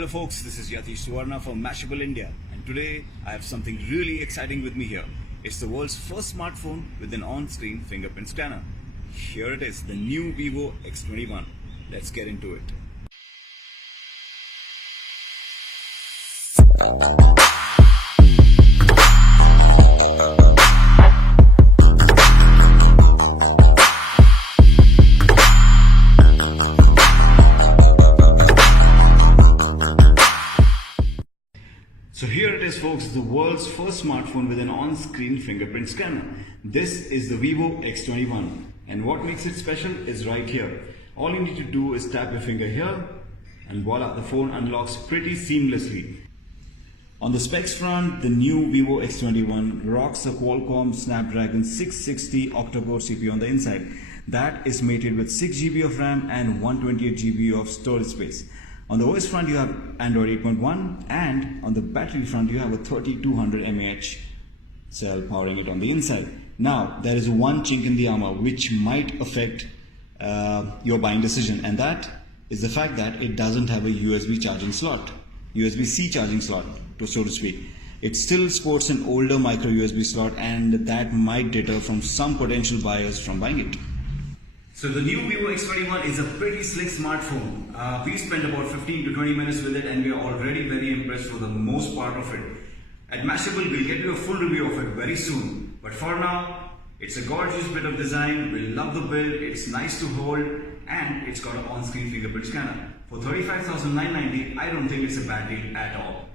Hello folks, this is Yatish Suvarna from Mashable India, and today I have something really exciting with me here. It's the world's first smartphone with an on-screen fingerprint scanner. Here it is, the new Vivo X21. Let's get into it. So here it is folks, the world's first smartphone with an on-screen fingerprint scanner. This is the Vivo X21, and what makes it special is right here. All you need to do is tap your finger here and voila, the phone unlocks pretty seamlessly. On the specs front, the new Vivo X21 rocks a Qualcomm Snapdragon 660 octa-core CPU on the inside. That is mated with 6GB of RAM and 128GB of storage space. On the OS front you have Android 8.1, and on the battery front you have a 3200 mAh cell powering it on the inside. Now there is one chink in the armor which might affect your buying decision, and that is the fact that it doesn't have a USB charging slot, USB-C charging slot so to speak. It still sports an older micro USB slot, and that might deter from some potential buyers from buying it. So the new Vivo X21 is a pretty slick smartphone. We spent about 15 to 20 minutes with it, and we are already very impressed for the most part of it. At Mashable, we'll get you a full review of it very soon. But for now, it's a gorgeous bit of design. We love the build, it's nice to hold, and it's got an on-screen fingerprint scanner. For $35,990, I don't think it's a bad deal at all.